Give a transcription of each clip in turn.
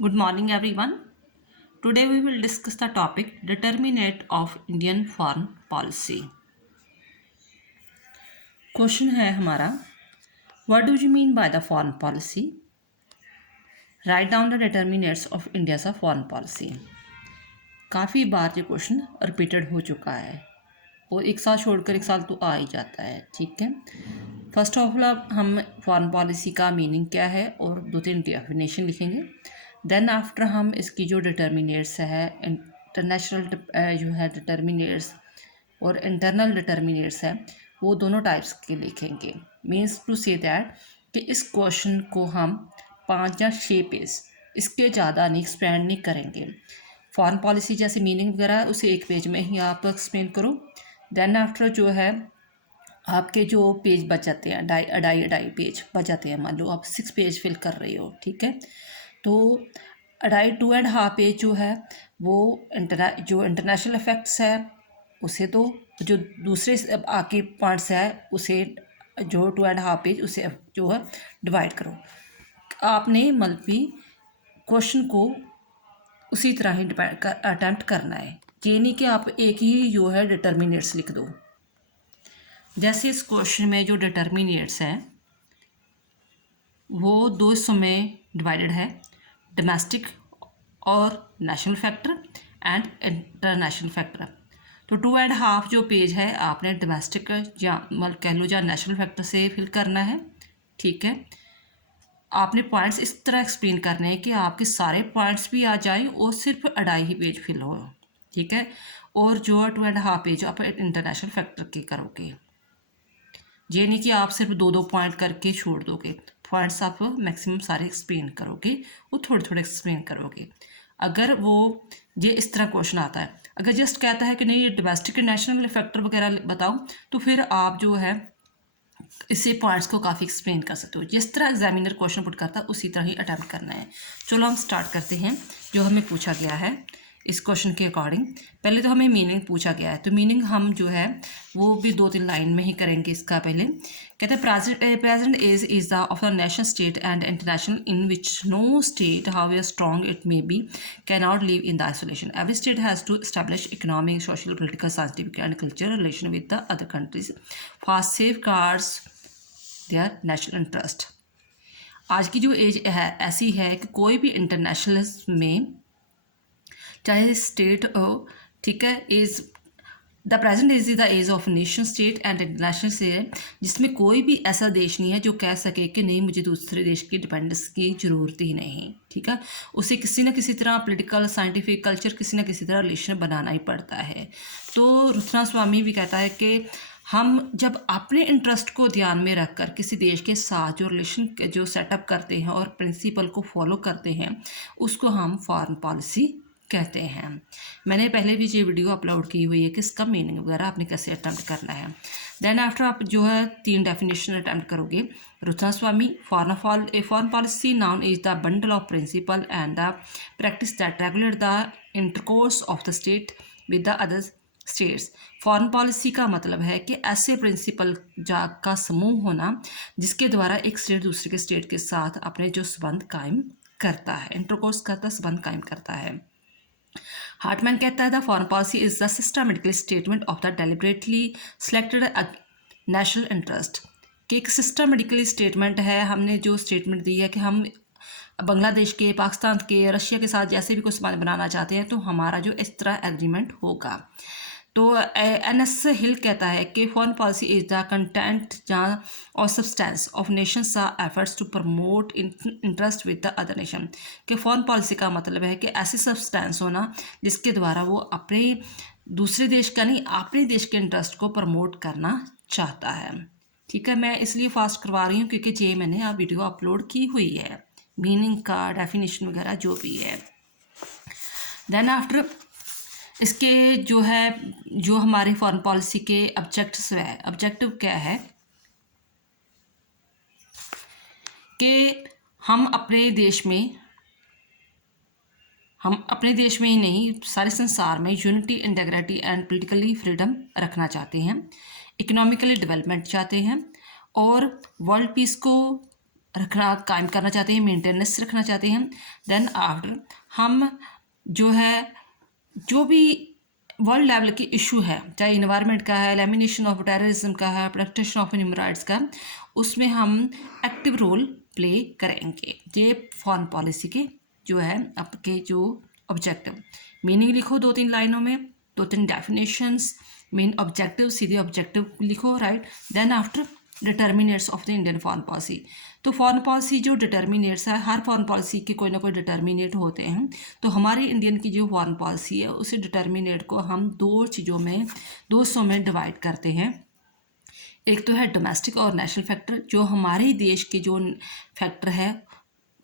Good morning, everyone. Today we will discuss the topic Determinant of Indian Foreign Policy. Question है हमारा What do you mean by the foreign policy? Write down the determinants of India's foreign policy. काफ़ी बार ये question repeated हो चुका है और एक साल छोड़कर एक साल तो आ ही जाता है, ठीक है। फर्स्ट ऑफ ऑल हम फॉरेन पॉलिसी का मीनिंग क्या है और दो तीन डेफिनेशन लिखेंगे। देन आफ्टर हम इसकी जो डिटर्मिनेट्स है, इंटरनेशनल जो है डिटर्मिनेट्स और इंटरनल डिटर्मिनेट्स है, वो दोनों टाइप्स के लिखेंगे। मीन्स टू से दैट कि इस क्वेश्चन को हम 5 या 6 पेज इसके ज़्यादा नहीं एक्सपेंड नहीं करेंगे। फॉरेन पॉलिसी जैसे मीनिंग वगैरह है उसे एक पेज में ही आप एक्सप्लेन करो। देन आफ्टर जो है आपके जो पेज बच जाते हैं, अढ़ाई पेज बच जाते हैं। मान लो आप 6 पेज फिल कर रहे हो, ठीक है, तो 2.5 पेज जो है वो जो इंटरनेशनल इफेक्ट्स है उसे दो, जो दूसरे आके पॉइंट्स है उसे जो 2.5 पेज उसे जो है डिवाइड करो। आपने मल्टी क्वेश्चन को उसी तरह ही अटैम्प्ट करना है, ये नहीं कि आप एक ही जो है डिटर्मिनेट्स लिख दो। जैसे इस क्वेश्चन में जो डिटर्मिनेट्स हैं वो 2 हिस्सों में डिवाइडेड है, डोमेस्टिक और national factor and international factor. तो 2.5 जो पेज है आपने डोमेस्टिक या मतलब कह लो या नेशनल फैक्टर से फिल करना है, ठीक है। आपने पॉइंट्स इस तरह एक्सप्लेन करने हैं कि आपके सारे पॉइंट्स भी आ जाएं और सिर्फ 2.5 ही पेज फिल हो, ठीक है। और जो 2.5 पेज आप इंटरनेशनल फैक्टर के करोगे, ये नहीं कि आप सिर्फ 2 पॉइंट करके छोड़ दोगे। पॉइंट्स आप मैक्सिमम सारे एक्सप्लेन करोगे, वो थोड़े थोड़े एक्सप्लेन करोगे। अगर वो ये इस तरह क्वेश्चन आता है, अगर जस्ट कहता है कि नहीं ये डोमेस्टिक नेशनल फैक्टर वगैरह बताओ, तो फिर आप जो है इससे पॉइंट्स को काफ़ी एक्सप्लेन कर सकते हो। जिस तरह एग्जामिनर क्वेश्चन पुट करता है उसी तरह ही अटैम्प्ट करना है। चलो हम स्टार्ट करते हैं जो हमें पूछा गया है इस क्वेश्चन के अकॉर्डिंग। पहले तो हमें मीनिंग पूछा गया है, तो मीनिंग हम जो है वो भी 2-3 लाइन में ही करेंगे। इसका पहले कहते हैं present is the of the national state and international in which no state however strong it may be cannot live in the isolation. Every state has to establish economic, social, political, scientific and cultural relation with the other countries for safeguards their national interest. आज की जो as है ऐसी है कि कोई भी international में चाहे स्टेट हो, ठीक है, is the present age is the age of nation state and international state, जिसमें कोई भी ऐसा देश नहीं है जो कह सके कि नहीं मुझे दूसरे देश की डिपेंडेंस की ज़रूरत ही नहीं, ठीक है। उसे किसी न किसी तरह पॉलिटिकल, साइंटिफिक, कल्चर किसी न किसी तरह रिलेशन बनाना ही पड़ता है। तो रुथनास्वामी भी कहता है कि हम जब अपने इंटरेस्ट को ध्यान में रखकर किसी देश के साथ जो रिलेशन जो सेटअप करते हैं और प्रिंसिपल को फॉलो करते हैं उसको हम फॉरेन पॉलिसी कहते हैं। मैंने पहले भी ये वीडियो अपलोड की हुई है कि इसका मीनिंग वगैरह आपने कैसे अटैम्प्ट करना है। देन आफ्टर आप जो है 3 डेफिनेशन अटैम्प्ट करोगे। Ruthnaswamy foreign policy known is the bundle of principle and the practice that regulate the intercourse of the state with the other states. Foreign policy का मतलब है कि ऐसे प्रिंसिपल का समूह होना जिसके द्वारा एक स्टेट दूसरे के स्टेट के साथ अपने जो संबंध कायम करता है, इंटरकोर्स करता, संबंध कायम करता है। हार्टमैन कहता है the foreign policy is the systematical statement of the deliberately selected national interest. कि एक सिस्टमेटिकली स्टेटमेंट है, हमने जो स्टेटमेंट दी है कि हम बांग्लादेश के, पाकिस्तान के, रशिया के साथ जैसे भी कुछ संबंध बनाना चाहते हैं तो हमारा जो इस तरह एग्रीमेंट होगा। तो एन.एस. हिल कहता है कि foreign policy is the content जहाँ और substance of nation's efforts to promote interest with the other nation. कि फॉरेन पॉलिसी का मतलब है कि ऐसी सब्सटेंस होना जिसके द्वारा वो अपने दूसरे देश का नहीं अपने देश के इंटरेस्ट को प्रमोट करना चाहता है, ठीक है। मैं इसलिए फास्ट करवा रही हूँ क्योंकि ये मैंने आप वीडियो अपलोड की हुई है, मीनिंग का डेफिनेशन वगैरह जो भी है। देन आफ्टर इसके जो है जो हमारे फॉरेन पॉलिसी के ऑब्जेक्टिव्स है, ऑब्जेक्टिव क्या है कि हम अपने देश में ही नहीं सारे संसार में unity, integrity and politically freedom रखना चाहते हैं, इकोनॉमिकली डेवलपमेंट चाहते हैं और वर्ल्ड पीस को रखना कायम करना चाहते हैं, मेंटेनेंस रखना चाहते हैं। देन आफ्टर हम जो है जो भी वर्ल्ड लेवल के इशू है, चाहे इन्वायरमेंट का है, एलिमिनेशन ऑफ टेररिज्म का है, प्रोटेक्शन ऑफ ह्यूमन राइट्स का, उसमें हम एक्टिव रोल प्ले करेंगे। ये फॉरेन पॉलिसी के जो है आपके जो ऑब्जेक्टिव, मीनिंग लिखो 2-3 लाइनों में, 2-3 डेफिनेशंस, मेन ऑब्जेक्टिव, सीधे ऑब्जेक्टिव लिखो, right. Then after determinants of the Indian foreign policy. तो फॉरेन पॉलिसी जो डिटर्मिनेट्स है, हर फॉरेन पॉलिसी के कोई ना कोई डिटर्मिनेट होते हैं। तो हमारी इंडियन की जो फॉरेन पॉलिसी है उसी डिटर्मिनेट को हम दो चीज़ों में, दो हिस्सों में डिवाइड करते हैं। एक तो है डोमेस्टिक और नेशनल फैक्टर, जो हमारे ही देश के जो फैक्टर है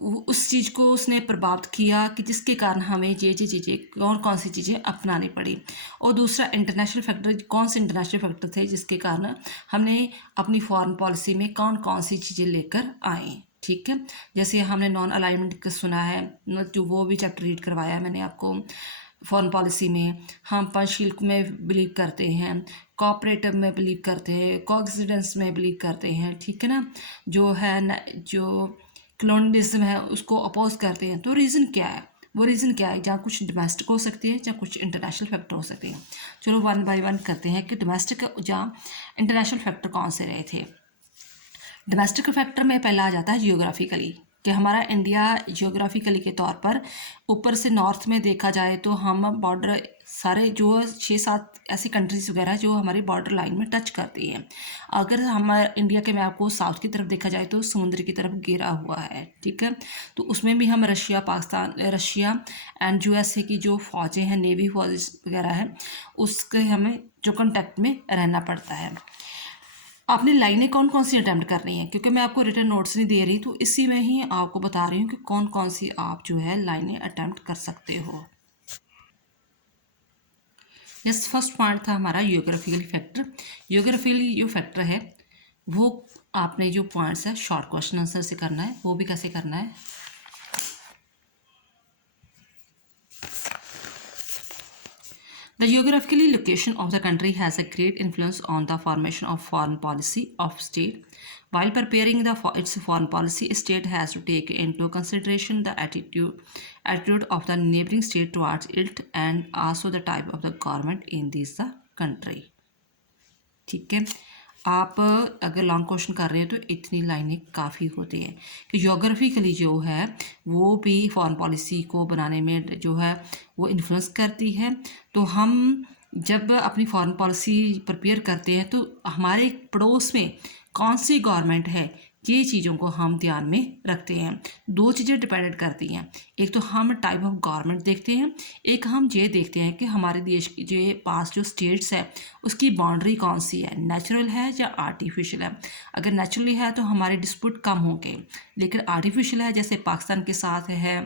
उस चीज़ को उसने प्रभावित किया कि जिसके कारण हमें ये चीज़ें कौन कौन सी चीज़ें अपनानी पड़ी। और दूसरा इंटरनेशनल फैक्टर, कौन से इंटरनेशनल फैक्टर थे जिसके कारण हमने अपनी फॉरेन पॉलिसी में कौन कौन सी चीज़ें लेकर आए। ठीक है, जैसे हमने नॉन अलाइनमेंट का सुना है, जो वो भी चैप्टर रीड करवाया है मैंने आपको। फॉरेन पॉलिसी में हम पंचशील में बिलीव करते हैं, कोऑपरेटिव में बिलीव करते हैं, कोएक्सिस्टेंस में बिलीव करते हैं, ठीक है ना। जो है जो कॉलोनियलिज्म है उसको अपोज करते हैं। तो रीज़न क्या है, वो रीज़न क्या है, जहाँ कुछ डोमेस्टिक हो सकती है, जहाँ कुछ इंटरनेशनल फैक्टर हो सकते हैं। चलो 1 बाय 1 करते हैं कि डोमेस्टिक जहाँ इंटरनेशनल फैक्टर कौन से रहे थे। डोमेस्टिक फैक्टर में पहला आ जाता है जियोग्राफिकली, कि हमारा इंडिया जियोग्राफिकली के तौर पर ऊपर से नॉर्थ में देखा जाए तो हम बॉर्डर सारे जो 6-7 ऐसी कंट्रीज़ वगैरह जो हमारी बॉर्डर लाइन में टच करती हैं। अगर हमारे इंडिया के मैप को साउथ की तरफ देखा जाए तो समुद्र की तरफ घिरा हुआ है, ठीक है। तो उसमें भी हम Russia, Pakistan, Russia and USA की जो फ़ौजें हैं, नेवी फौज वगैरह है, उसके हमें जो कॉन्टेक्ट में रहना पड़ता है। आपने लाइनें कौन कौन सी अटैम्प्ट करनी है, क्योंकि मैं आपको रिटन नोट्स नहीं दे रही, तो इसी में ही आपको बता रही हूँ कि कौन कौन सी आप जो है लाइनें अटैम्प्ट कर सकते हो। यस, फर्स्ट पॉइंट था हमारा जियोग्राफिकली फैक्टर। जियोग्राफिकली जो फैक्टर है वो आपने जो पॉइंट्स है शॉर्ट क्वेश्चन आंसर से करना है। वो भी कैसे करना है, The geographical location of the country has a great influence on the formation of foreign policy of state. While preparing its foreign policy, a state has to take into consideration the attitude of the neighboring state towards it and also the type of the government in this the country. ठीक है, आप अगर long question कर रहे हो तो इतनी लाइनें काफ़ी होती हैं कि ज्योग्राफिकली जो है वो भी फॉरेन पॉलिसी को बनाने में जो है वो इन्फ्लुएंस करती है। तो हम जब अपनी फॉरेन पॉलिसी प्रिपेयर करते हैं तो हमारे पड़ोस में कौन सी गवर्नमेंट है, ये चीज़ों को हम ध्यान में रखते हैं। दो चीज़ें डिपेंड करती हैं, एक तो हम टाइप ऑफ गवर्नमेंट देखते हैं, एक हम ये देखते हैं कि हमारे देश के जो पास जो स्टेट्स है उसकी बाउंड्री कौन सी है, नेचुरल है या आर्टिफिशियल है। अगर नेचुरली है तो हमारे डिस्प्यूट कम होंगे, लेकिन आर्टिफिशियल है जैसे पाकिस्तान के साथ है,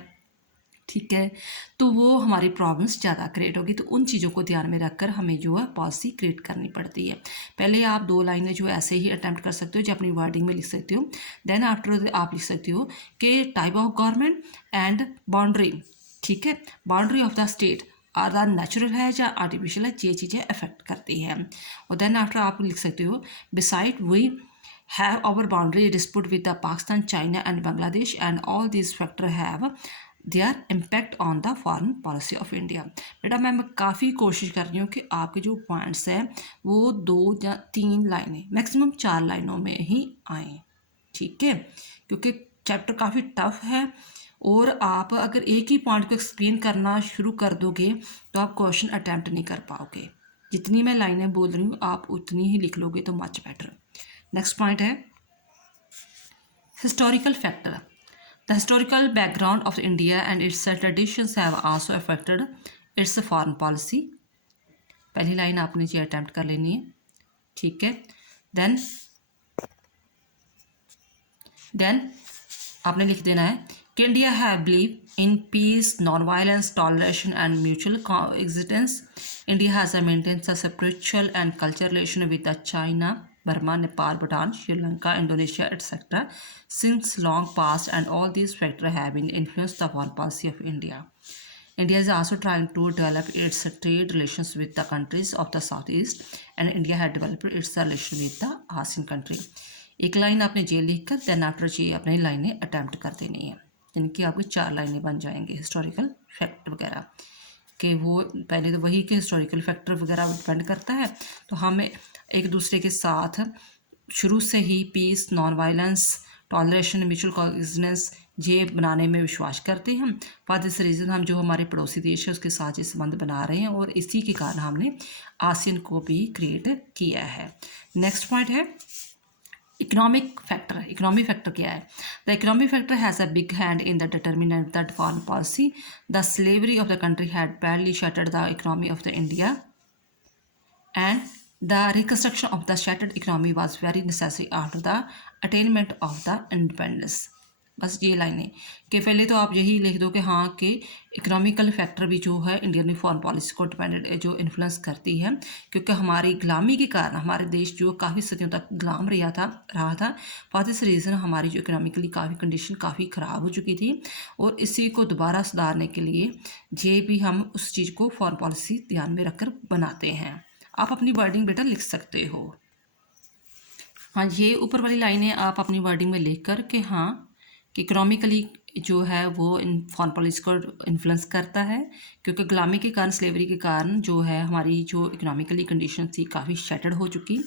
ठीक है, तो वो हमारी प्रॉब्लम्स ज़्यादा क्रिएट होगी। तो उन चीज़ों को ध्यान में रखकर हमें जो है पॉलिसी क्रिएट करनी पड़ती है। पहले आप 2 लाइनें जो ऐसे ही अटैम्प्ट कर सकते हो, जो अपनी वर्डिंग में लिख सकते हो। देन आफ्टर आप लिख सकते हो कि type of government and boundary, ठीक है, boundary of the state are the natural है या आर्टिफिशियल है, ये चीज़ें अफेक्ट करती हैं। और देन आफ्टर आप लिख सकते हो beside we have our boundary dispute with the Pakistan, China and Bangladesh and all these factors have their impact on the foreign policy of India। बेटा मैं काफ़ी कोशिश कर रही हूँ कि आपके जो पॉइंट्स हैं वो 2 या 3 लाइनें, मैक्सिमम 4 लाइनों में ही आएँ, ठीक है, क्योंकि चैप्टर काफ़ी टफ है और आप अगर एक ही पॉइंट को एक्सप्लेन करना शुरू कर दोगे तो आप क्वेश्चन अटैम्प्ट नहीं कर पाओगे। जितनी मैं लाइनें बोल रही हूँ आप उतनी ही लिख लोगे तो मच बेटर। नेक्स्ट पॉइंट है historical factor. The historical background of India and it's traditions have also affected it's foreign policy. पहली लाइन आपने ये अटैम्प्ट कर लेनी है, ठीक है। देन आपने लिख देना है कि India have believe in peace, non violence, toleration and mutual coexistence. India has maintained a spiritual and cultural relation with the China, Burma, Nepal, Bhutan, Sri Lanka, Indonesia, etc. since long past, and all these factors have been influenced the foreign policy of India. India is also trying to develop its trade relations with the countries of the Southeast, and India had developed its relation with the ASEAN country. एक line आपने जे लिख कर then after जे अपनी लाइनें attempt कर देनी है, यानी कि आपकी 4 लाइनें बन जाएंगी हिस्टोरिकल फैक्ट वगैरह कि वो पहले तो वही के हिस्टोरिकल फैक्टर वगैरह डिपेंड करता है। तो हम एक दूसरे के साथ शुरू से ही peace, non violence, toleration, mutual cognizance ये बनाने में विश्वास करते हैं। फॉर दिस रीज़न हम जो हमारे पड़ोसी देश है उसके साथ ये संबंध बना रहे हैं और इसी के कारण हमने आसियान को भी क्रिएट किया है। नेक्स्ट पॉइंट है इकोनॉमिक फैक्टर। इकोनॉमिक फैक्टर क्या है? The economic factor has a big hand in the determinant that foreign policy. The slavery of the country had badly shattered the economy of the India, and the reconstruction of the shattered economy was very necessary after the attainment of the independence। बस ये लाइनें कि पहले तो आप यही लिख दो कि हाँ कि इकोनॉमिकल फैक्टर भी जो है इंडियन फॉरेन पॉलिसी को डिपेंडेंट जो इन्फ्लुएंस करती है, क्योंकि हमारी गुलामी के कारण हमारे देश जो काफ़ी सदियों तक गुलाम रहा था। फॉर दिस रीज़न हमारी जो इकोनॉमिकली काफ़ी कंडीशन काफ़ी ख़राब हो चुकी थी और इसी को दोबारा सुधारने के लिए ये भी हम उस चीज़ को फॉरेन पॉलिसी ध्यान में रखकर बनाते हैं। आप अपनी वर्डिंग बेटा लिख सकते हो। हाँ, ये ऊपर वाली लाइनें आप अपनी वर्डिंग में लिख कर कि हाँ कि इकोनॉमिकली जो है वो इन फॉरेन पॉलिसी को इन्फ्लुएंस करता है, क्योंकि गुलामी के कारण, स्लेवरी के कारण जो है हमारी जो इकोनॉमिकली कंडीशन थी काफ़ी शैटर्ड हो चुकी।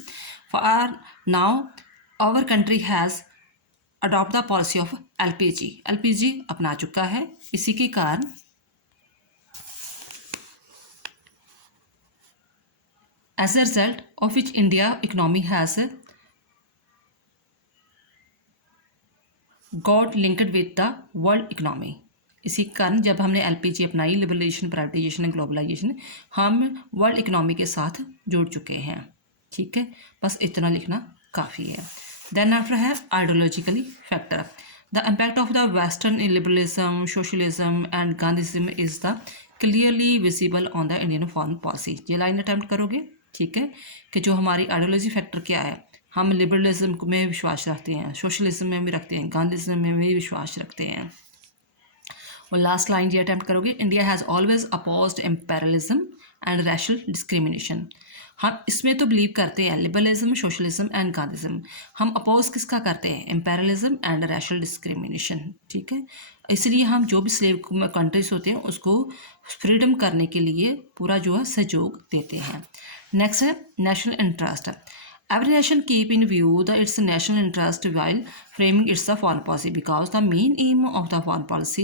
For now our country has adopt the policy of LPG अपना चुका है। इसी के कारण as a result of which India economy has got linked with the world economy. इसी कारण जब हमने एलपीजी अपनाई, लिबरलाइजेशन, प्राइवेटाइजेशन एंड ग्लोबलाइजेशन, हम वर्ल्ड इकोनॉमी के साथ जुड़ चुके हैं। ठीक है, बस इतना लिखना काफ़ी है। देन आफ्टर है ideologically factor. The impact of the western liberalism, socialism and Gandhism is the clearly visible on the Indian foreign policy. ये लाइन अटैम्प्ट करोगे, ठीक है, कि जो हमारी आइडियोलॉजी फैक्टर क्या है, हम लिबरलिज्म में विश्वास रखते हैं, सोशलिज्म में भी रखते हैं, गांधीज्म में भी विश्वास रखते हैं। और लास्ट लाइन ये अटैम्प्ट करोगे, India has always opposed imperialism and rational discrimination. हम इसमें तो बिलीव करते हैं लिबरलिज्म, सोशलिज्म एंड गांधीज्म। हम अपोज किसका करते हैं? Imperialism and rational discrimination. ठीक है, इसलिए हम जो भी स्लेव कंट्रीज होते हैं उसको फ्रीडम करने के लिए पूरा जो है सहयोग देते हैं। नेक्स्ट है national interest. Every nation keep in view its national interest while framing its foreign policy, because the main aim of the foreign policy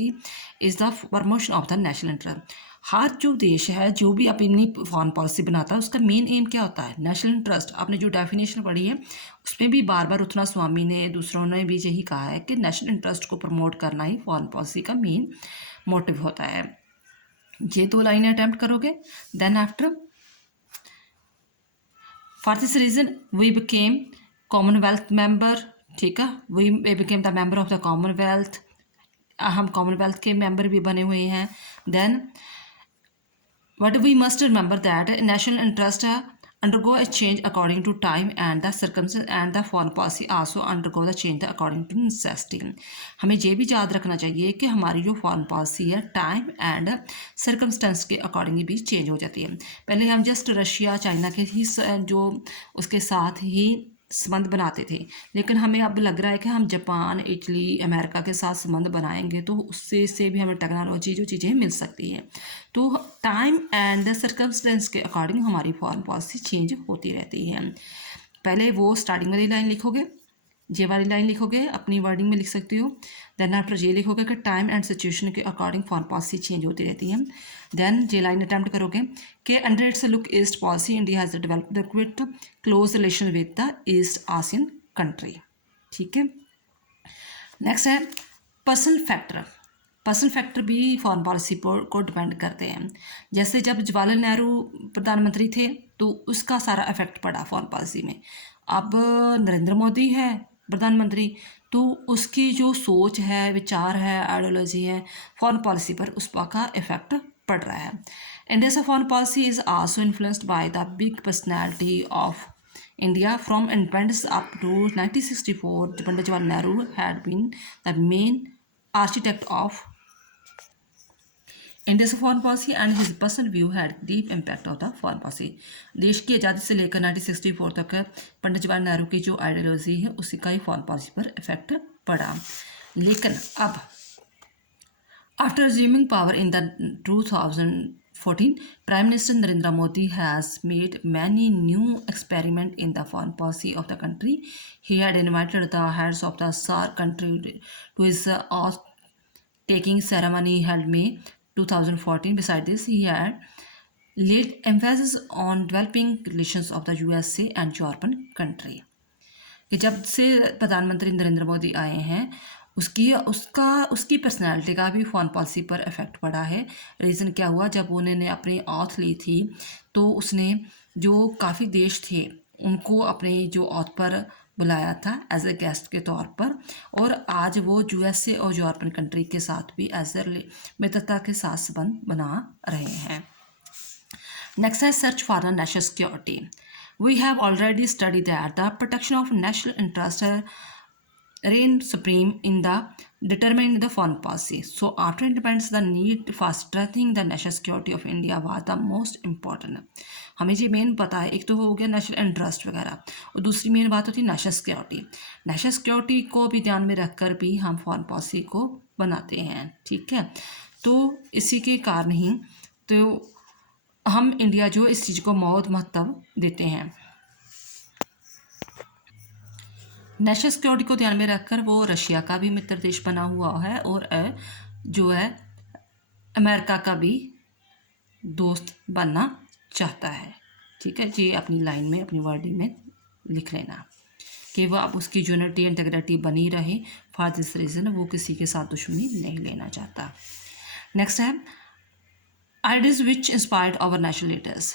is the promotion of the national interest। हर जो देश है जो भी अपनी foreign policy बनाता है उसका main M क्या होता है? National interest. आपने जो डेफिनेशन पढ़ी है उसमें भी बार बार उतना स्वामी ने, दूसरों ने भी यही कहा है कि नेशनल इंटरेस्ट को प्रमोट करना ही फॉरेन पॉलिसी का मेन मोटिव होता है। ये 2 लाइनें अटैम्प्ट करोगे। Then after For this reason we became Commonwealth member। ठीक है, we became the member of the Commonwealth। हम कॉमनवेल्थ के मेंबर भी बने हुए हैं। Then what we must remember that national interest undergo a change according to time and the circumstances, and the foreign policy also undergo the change according to necessity। हमें ये भी याद रखना चाहिए कि हमारी जो फॉरेन पॉलिसी है टाइम एंड सर्कमस्टेंस के अकॉर्डिंग भी चेंज हो जाती है। पहले हम जस्ट रशिया, चाइना के ही जो उसके साथ ही संबंध बनाते थे, लेकिन हमें अब लग रहा है कि हम जापान, इटली, अमेरिका के साथ संबंध बनाएंगे तो उससे भी हमें टेक्नोलॉजी जो चीज़ें मिल सकती है। तो टाइम एंड सर्कमस्टेंस के अकॉर्डिंग हमारी फॉरेन पॉलिसी चेंज होती रहती है। पहले वो स्टार्टिंग वाली लाइन लिखोगे, ये वाली लाइन लिखोगे, अपनी वर्डिंग में लिख सकते हो। देन आफ्टर ये लिखोगे कि टाइम एंड सिचुएशन के अकॉर्डिंग फॉरेन पॉलिसी चेंज होती रहती है। देन ये लाइन अटैम्प्ट करोगे कि under its look east policy India has developed quit close relation with the east ASEAN country. ठीक है, नेक्स्ट है पर्सनल फैक्टर। पर्सनल फैक्टर भी फॉरेन पॉलिसी को डिपेंड करते हैं। जैसे जब जवाहरलाल नेहरू प्रधानमंत्री थे तो उसका सारा इफेक्ट पड़ा फॉरेन पॉलिसी में। अब नरेंद्र मोदी है प्रधानमंत्री तो उसकी जो सोच है, विचार है, आइडियोलॉजी है, फॉरेन पॉलिसी पर उसका इफेक्ट पड़ रहा है। India's foreign policy is also influenced by the big personality of India from independence up to 1964. Pandit Jawaharlal Nehru had been the main architect of India's foreign policy and his personal view had deep impact of the foreign policy. देश की आज़ादी से लेकर 1964 तक पंडित जवाहरलाल नेहरू की जो ideology है उसी का ही फॉरेन पॉलिसी पर इफेक्ट पड़ा। लेकिन अब after assuming power in the 2014, Prime Minister Narendra Modi has made many new experiments in the foreign policy of the country. He had invited the heads of the SAARC country to his oath-taking ceremony held May 2014. Besides this, he had laid emphasis on developing relations of the USA and European country. कि जब से प्रधानमंत्री नरेंद्र मोदी आए हैं उसकी personality का भी foreign policy पर इफ़ेक्ट पड़ा है। रीज़न क्या हुआ, जब उन्होंने अपनी ऑथ ली थी तो उसने जो काफ़ी देश थे उनको अपने जो ऑथ पर बुलाया था एज ए गेस्ट के तौर पर, और आज वो यूएसए और यूरोपियन कंट्री के साथ भी एज ए मित्रता के साथ संबंध बना रहे हैं। नेक्स्ट है search for the national security. We have already studied that the protection of national interest reigned supreme in the determining the foreign policy. So after independence, the need for strengthening the national security of India was the most important. हमें जी main पता है, एक तो हो गया national interest वगैरह, और दूसरी मेन बात होती है नेशनल सिक्योरिटी। नेशनल सिक्योरिटी को भी ध्यान में रखकर भी हम फॉरेन पॉलिसी को बनाते हैं, ठीक है। तो इसी के कारण ही तो हम इंडिया जो इस चीज़ को बहुत महत्व देते हैं। नेशनल सिक्योरिटी को ध्यान में रखकर वो रशिया का भी मित्र देश बना हुआ है और जो है अमेरिका का भी दोस्त बनना चाहता है, ठीक है जी। अपनी लाइन में अपनी वर्डिंग में लिख लेना कि वो अब उसकी यूनिटी इंटीग्रिटी बनी रहे। फॉर दिस रीज़न वो किसी के साथ दुश्मनी नहीं लेना चाहता। नेक्स्ट है ideas which inspired our national leaders.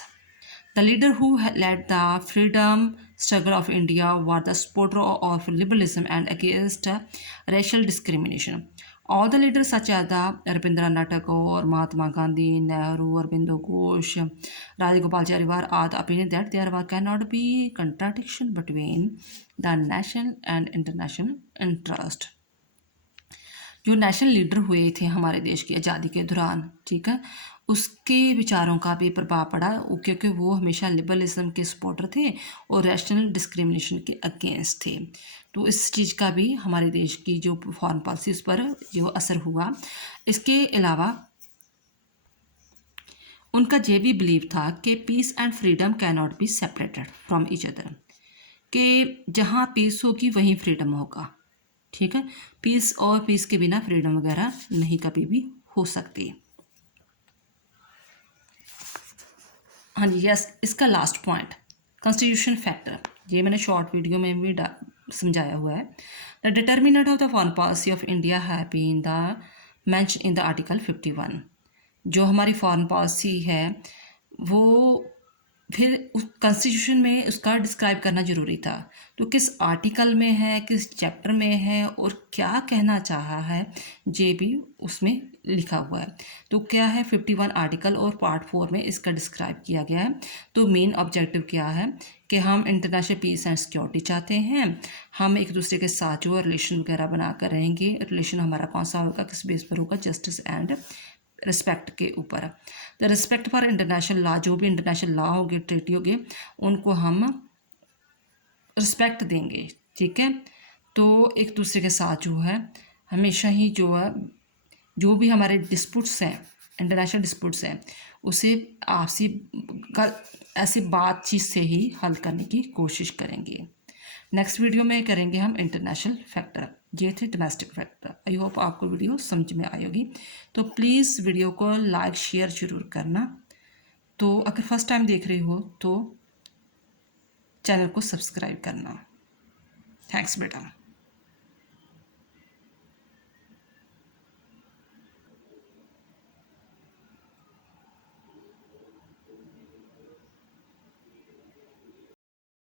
The leader who led the freedom struggle of India was the supporter of liberalism and against racial discrimination. All the leaders such as the Rabindranath Tagore, Mahatma Gandhi, Nehru, Aurobindo Ghosh, Rajagopalachari were of the opinion that there cannot be contradiction between the national and international interest. जो national leader हुए थे हमारे देश की आज़ादी के दौरान, ठीक है, उसके विचारों का भी प्रभाव पड़ा क्योंकि वो हमेशा लिबरलिज्म के सपोर्टर थे और रैशनल डिस्क्रिमिनेशन के अगेंस्ट थे। तो इस चीज़ का भी हमारे देश की जो फॉरेन पॉलिसी उस पर जो असर हुआ। इसके अलावा उनका ये भी बिलीव था कि peace and freedom can not be separated from each other, कि जहाँ पीस होगी वहीं फ्रीडम होगा, ठीक है। पीस और पीस के बिना फ्रीडम वगैरह नहीं कभी भी हो सकती। हाँ जी, यस, इसका लास्ट पॉइंट कॉन्स्टिट्यूशन फैक्टर, ये मैंने शॉर्ट वीडियो में भी समझाया हुआ है। The determinant of the foreign policy of India have been the mention in the article 51। जो हमारी फॉरेन पॉलिसी है वो फिर उस कॉन्स्टिट्यूशन में उसका डिस्क्राइब करना ज़रूरी था। तो किस आर्टिकल में है, किस चैप्टर में है और क्या कहना चाहा है, ये भी उसमें लिखा हुआ है। तो क्या है 51 आर्टिकल और पार्ट 4 में इसका डिस्क्राइब किया गया है। तो मेन ऑब्जेक्टिव क्या है कि हम इंटरनेशनल पीस एंड सिक्योरिटी चाहते हैं, हम एक दूसरे के साथ जो रिलेशन वगैरह बना कर रहेंगे। रिलेशन हमारा कौन सा होगा, किस बेस पर होगा, जस्टिस एंड रिस्पेक्ट के ऊपर। The respect for international law, जो भी इंटरनेशनल लॉ होंगे, ट्रीटी होंगे, उनको हम रिस्पेक्ट देंगे, ठीक है। तो एक दूसरे के साथ जो है हमेशा ही जो है जो भी हमारे डिस्प्यूट्स हैं, इंटरनेशनल डिस्प्यूट्स हैं, उसे आपसी ऐसी बातचीत से ही हल करने की कोशिश करेंगे। नेक्स्ट वीडियो में करेंगे हम इंटरनेशनल फैक्टर, ये थे डोमेस्टिक फैक्टर। आई होप आपको वीडियो समझ में आई होगी। तो प्लीज़ वीडियो को लाइक शेयर ज़रूर करना। तो अगर फर्स्ट टाइम देख रहे हो तो चैनल को सब्सक्राइब करना। थैंक्स बेटा।